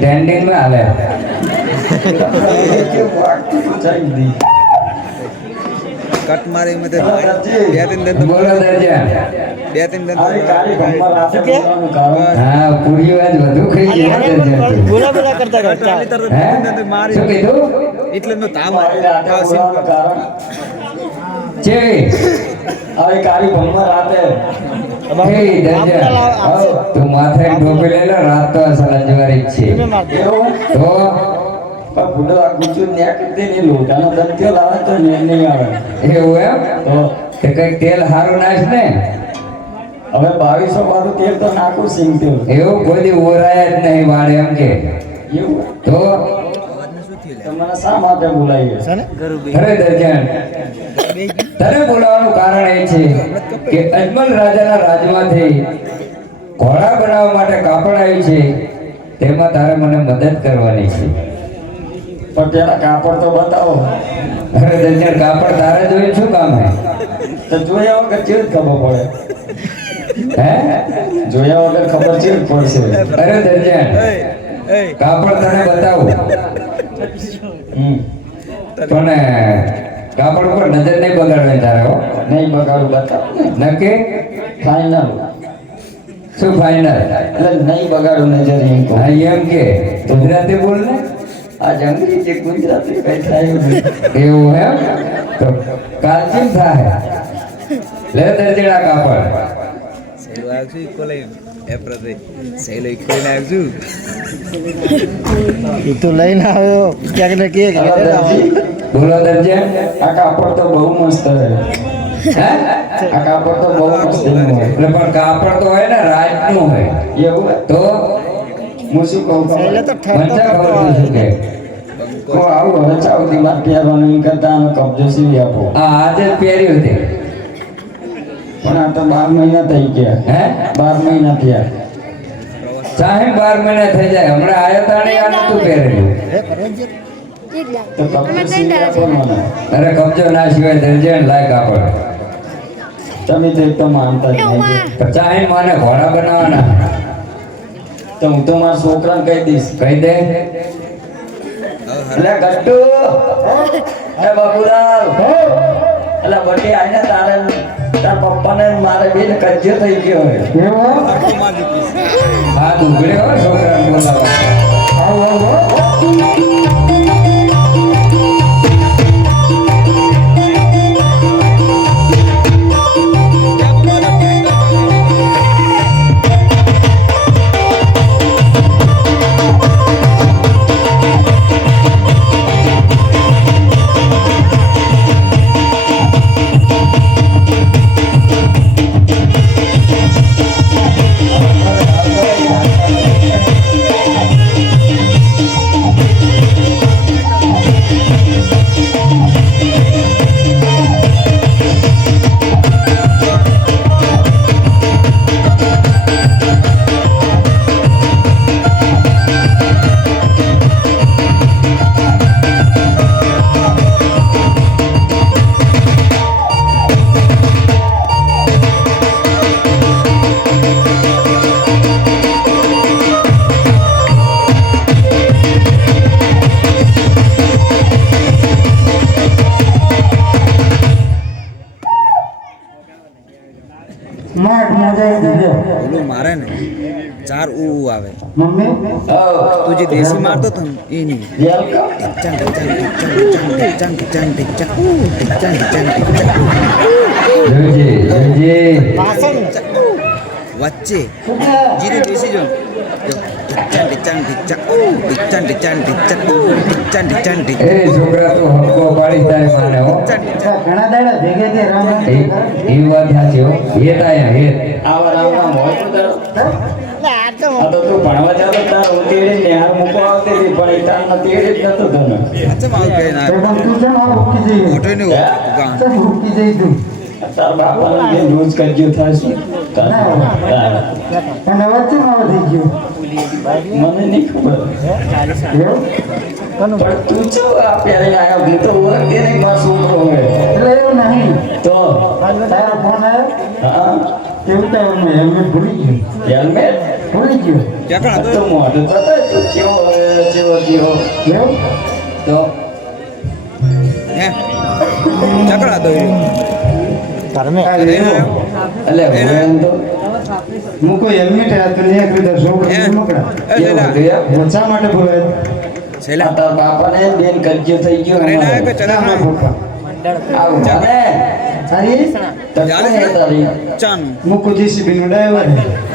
Trending में आवे cut मारे में तो બે ત્રણ दिन बोलो दर्जन બે ત્રણ दिन हां पूरी વાત વધુ ખાઈ ગયા દર્જન બોલા બોલા કરતા કરતા મારી શું કીધું એટલે નો તામ છે હવે કાળી ભમર રાતે હે દર્જન તું માથે ટોપી લઈ લે રાત તો અસલ અંજવારી છે એવું તો પણ બુડો આ ગુચું નેક દે ને લોટાનો દંત્યો લાવે તો ને નહીં આવે એવું એમ તો તે કઈક તેલ હારું નાખ ને હવે 2200 વાળું તેલ તો નાખું સિંગ તેલ એવું કોઈ દી ઓરાય જ નહીં વાળે એમ કે એવું તો તમને શા માટે બોલાવીએ અરે દર્જન તને બોલાવવાનું કારણ એ છે કે અજમલ રાજાના રાજમાંથી ઘોડા બનાવવા માટે કાપડ આવી છે તેમાં તારે મને મદદ કરવાની છે પણ પેલા કાપડ તો બતાવો અરે દર્જન કાપડ તારે જોઈને શું કામ હે તો જોયા વગર કેવી ખબર પડે હે જોયા વગર ખબર કેવી પડશે અરે દર્જન કાપડ તને બતાવું પણ કાપડ ઉપર નજર નહીં બગાડવાની તારે હો નહીં બગાડું બતાવો નક્કી ફાઇનલ શું ફાઇનલ એટલે નહીં બગાડું નજર એમ કહું. હા એમ કે ગુજરાતી બોલ ને આ જંગલી જે ગુજરાતી કઈ થાય એવું નહીં. એવું એમ તો કાલચીમ થાય લે દર્જણા કાપડ સેલો આવશું કોલે એપ્રતે સેલો કોઈને આવશું એ તો લઈને આવ્યો ક્યાંક ને ક્યાંક અલા દરજી, બોલો દર્જન આ કાપડ તો બહુ મસ્ત છે હે આ કાપડ તો બહુ મસ્ત છે. એટલે પણ કાપડ તો હોય ને રાજનું હોય એવું હે? તો હું શું કહું એટલે તો મજા ખબર શું કે તો આવું હવે ચાવતી વાત પહેરવાનું એમ કરતા આનો કબજો સીવી આપો આ આજે જ પહેર્યું હતી પણ આ તો 12 મહિના થઈ ગયા હે 12 મહિના થયા ચાહે 12 મહિના થઈ જાય હમણાં આયો તાણે આ નતું પહેરેલું તો કબજો સીવી આપો મને. અરે કબજો ના સિવાય દર્જન લાય કાપડ તમે તો એક તો માનતા જ નહીં. ચાહે મને ઘોડા બનાવવાના તો હું તો મારા છોકરાને કહી દઈશ કહી દે એટલે ગટ્ટુ હે બાબુલાલ એટલે બટી આઈને તારે તાર પપ્પાને મારે બેન કજ્જો થઈ ગયો હે હા દુગડે હો છોકરાને બોલાવા મારે ને 4 ઉ આવે મમ્મી તું જે દેશી મારતો હતો ને એ નહીં વચ્ચે જીરું દેશી જો એ છોકરા તું હક્કો પાડી તારી માને હો ઘણા દાડા ભેગે તે રામ એ વાત સાચી હો હેત આયા હેત આવા રામમાં મોય તો દાડો. આ તો તું ભણવા જાતો તાર ઉતેડી નેહાર મૂકવા આવતી હતી પણ એ તાર નથી એડી જ નતો તને. પણ તું છે ને આ ઉકી જઈ છે ઉકી જઈ તું તાર બાપાને જે રોજ કજ્યો થાય છે અને વચ્ચે માવો થઈ ગયો મને નહીં ખબર એવું? પણ તું છો આ પહેરી આયા હું તો ઓળખતી નહીં મારો છોકરો હોય એટલે એવું નહીં તો તારો ફોન આવ્યો હા કેવું થાય મેં હેલ્મેટ ભૂલી ગયું હેલ્મેટ ભૂલી ગયું તો મોઢું તો તું કેવો કેવો એવું તો તારને એટલે હું એમ તો હું કોઈ હેલ્મેટ હતો ને એક રીતે છોકરો મોકળા એવું હતું એમ? ઓછા માટે બોલાય આ તાર બાપાને બેન કજ્યો થઈ ગયો અમારો. મારા પપ્પા આવું જાને તારી તો કોણ હે તારી મુકુ જીસીબી નો ડ્રાઈવર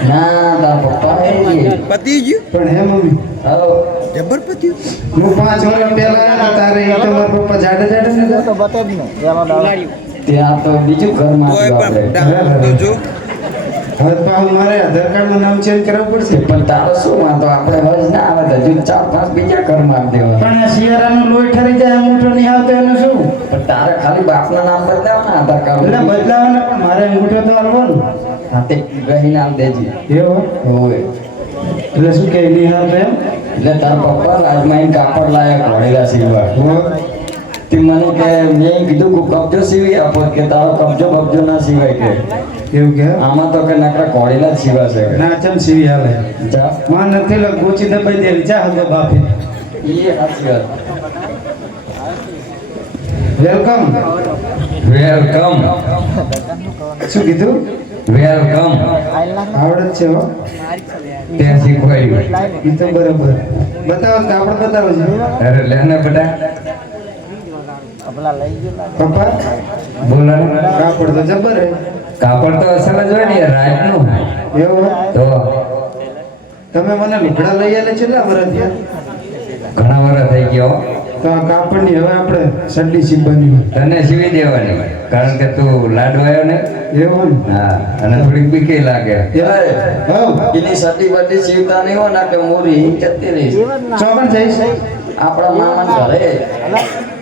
ના તાર પપ્પા હે ઈ. પતી ગયું પણ હે મમ્મી હાલો જબર પત્યું હું 5 વર્ષ પહેલા તારે ઈ તો મારા પપ્પા જાડે જાડે ને તો બતાવી નો ત્યાં તો બીજું ઘરમાં તોય હતું પણ આપણે. તો જો હવે પાછું મારે આધાર કાર્ડ નું નામ ચેન્જ કરાવવું પડશે પણ તારો શું વાંધો આપણે હજ ના આવે તો હજુ 4-5 બીજા ઘરમાં આપી દેવા. પણ આ શિયાળાનું લોહી ઠરી જાય અંગૂઠો નહીં આવતો એનું શું પણ તારે ખાલી બાપના નામ બદલાવ ને આધાર કાર્ડ એટલે બદલાવાના પણ મારે અંગૂઠો તો આવવાનો હા તે ગહી નામ દેજે એવો હોય એટલે શું કે નહીં આવતો એમ એટલે તારા પપ્પા રાજમાં કાપડ લાયક ભણેલા સીવવા હો. તે મને કે મેં કીધું કે કબજો સીવી આપો કે તારો કબજો બબજો ના સિવાય કે એવું કે આમાં તો કે નકરા કોળીલા જ સીવાશે કે ના ચમ સીવી હાલે જા માં નથી લગ ગોચી દબાઈ દેલી ચા હતો બાપે એ સાચી વાત વેલકમ વેલકમ શું કીધું વેલકમ આવડત છે હો તે શીખવાયું ઈ તો બરાબર બતાવો કાપડ બતાવો છે અરે લેને બેટા પપ્પા બોલો કાપડ તો જબર હે કાપડ તો અસલ જ હોય ને યાર, રાજનું એવું હે? તો તમે મને લુગડા લઈ આલે કેટલા વર્ષ થયા ઘણા વર્ષ થઈ ગયો હો. તો આ કાપડની હવે આપણે સડલી સીવવાની તને સીવી દેવાની કારણ કે તું લાડવાયો ને એવું ને હા અને થોડીક બીકે લાગે હવ એની સતી બધી સીવતા નહીં હોય ને કે મોરી જતી રહીશ ચોકન જઈશ આપણા મામા ઘરે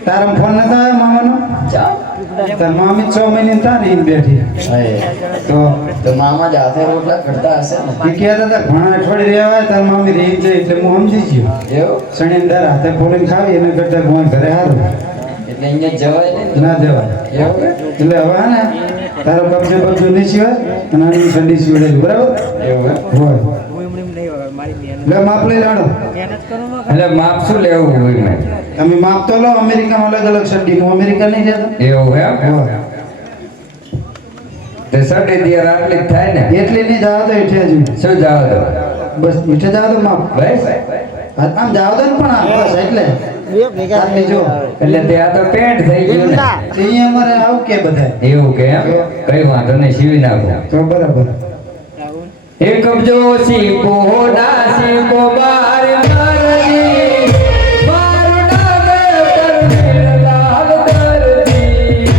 તારા ફોન નતો આવ્યો મામાનો ચાલ તાર મામી 6 મહિને તારી ઈન બેઠી તો તો મામા જ હાથે રોટલા કરતા હશે ને એ કહેતા હતા ઘણા અઠવાડિયે રહેવાય તાર મામી રહી જાય એટલે હું સમજી ગયો એવું શનિવાર હાથે ફોલીને ખાવી એને કરતા હું ઘરે હારું એટલે અહીંયા જવાય નહીં ના દેવાય એવું કે? એટલે હવે હે ને તારો કબજો બબજો નહીં સિવાય અને આની ઠંડી સિવડે બરાબર એવું કે? હોય લે માપ લઈ લાડો એટલે માપ શું લેવું હોય મેં તમે માપ તો લો અમેરિકામાં અલગ અલગ શરડી હું અમેરિકા નહીં જતો એવું એમ તે સડે દિયર આટલી જ થાય ને એટલી નહીં જાવ તો એઠે જ શું જાવ તો બસ એઠે જાવ તો માપ બસ આમ જાવ તો ને પણ આ બસ એટલે આટલી જો એટલે તે આ તો પેન્ટ થઈ ગયું ને અહીંયા અમારે આવું કે બધા એવું કે એમ કઈ વાંધો નહીં સીવી નાખો તો બરાબર એક કબજો સીપો ના સીપો બાર મારજી મારું નામ કરવીર લાલ દરજી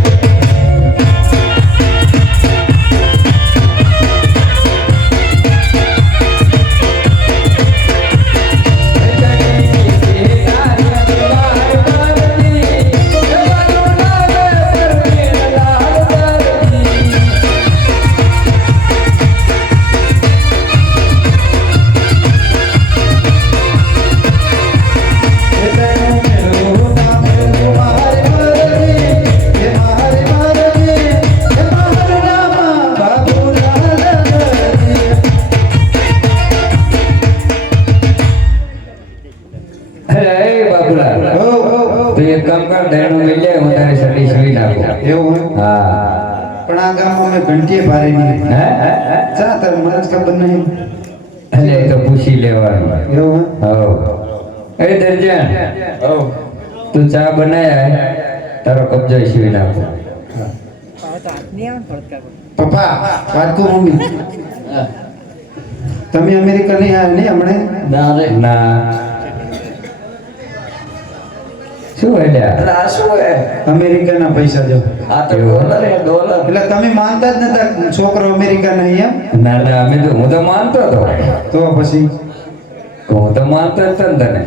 તો એક કામ કર દેણું લઈ જાય હું તારી સડી સીવી નાખું એવું હા પણ આ ગામમાં મેં ઘંટીએ ભારે નહીં હે ચા તાર મને જ ખબર નહીં એટલે એ તો પૂછી લેવાનું એવું હો એ દરજાન તું ચા બનાયા તારો કબજો સીવી નાખો પપ્પા વાત કહું મમ્મી તમે અમેરિકા નહીં આવ્યા નહીં હમણે ના રે ના શું એટલે એટલે આ શું હે અમેરિકાના પૈસા જો આ તો ડોલર હે ડોલર એટલે તમે માનતા જ નતા છોકરો અમેરિકા નહીં એમ ના ના હું તો માનતો હતો તો પછી હું તો માનતો હતો ને તને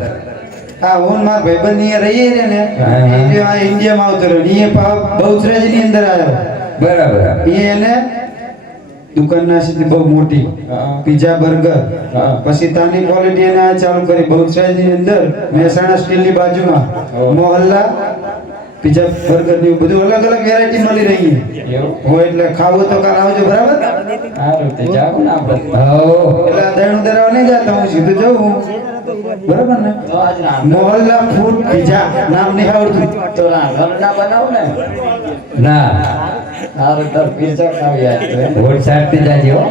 આ હું મારા ભાઈબંધ અહીંયા રહીએ રે ને હા, હા. એ આ ઇન્ડિયામાં આવતો રહ્યો એ બહુચરાજીની અંદર આવ્યો બરાબર એ એને દુકાન ના સીધી બહુ મોટી પીઝા બર્ગર પછી તાની ક્વોલિટી એને આ ચાલુ કરી બહુચરાજીની અંદર મહેસાણા સ્ટીલની બાજુમાં મોહલ્લા પીઝા બર્ગર ની બધું અલગ અલગ વેરાયટી મળી રહી છે હોય એટલે ખાવું તો કાલ આવજો બરાબર સારું તે જાવ ને આપણે હો એટલે આ દહીણું ધરાવવા નહીં જતા હું સીધું જવું બરાબર ને તો આજ રામ મોહલ્લા ફૂડ પીઝા નામ નહીં આવડતું તો રામ ના બનાવ ને ના સારું તાર પીઝા ખાવી આજ તો વોટ સાટતી જાજે હો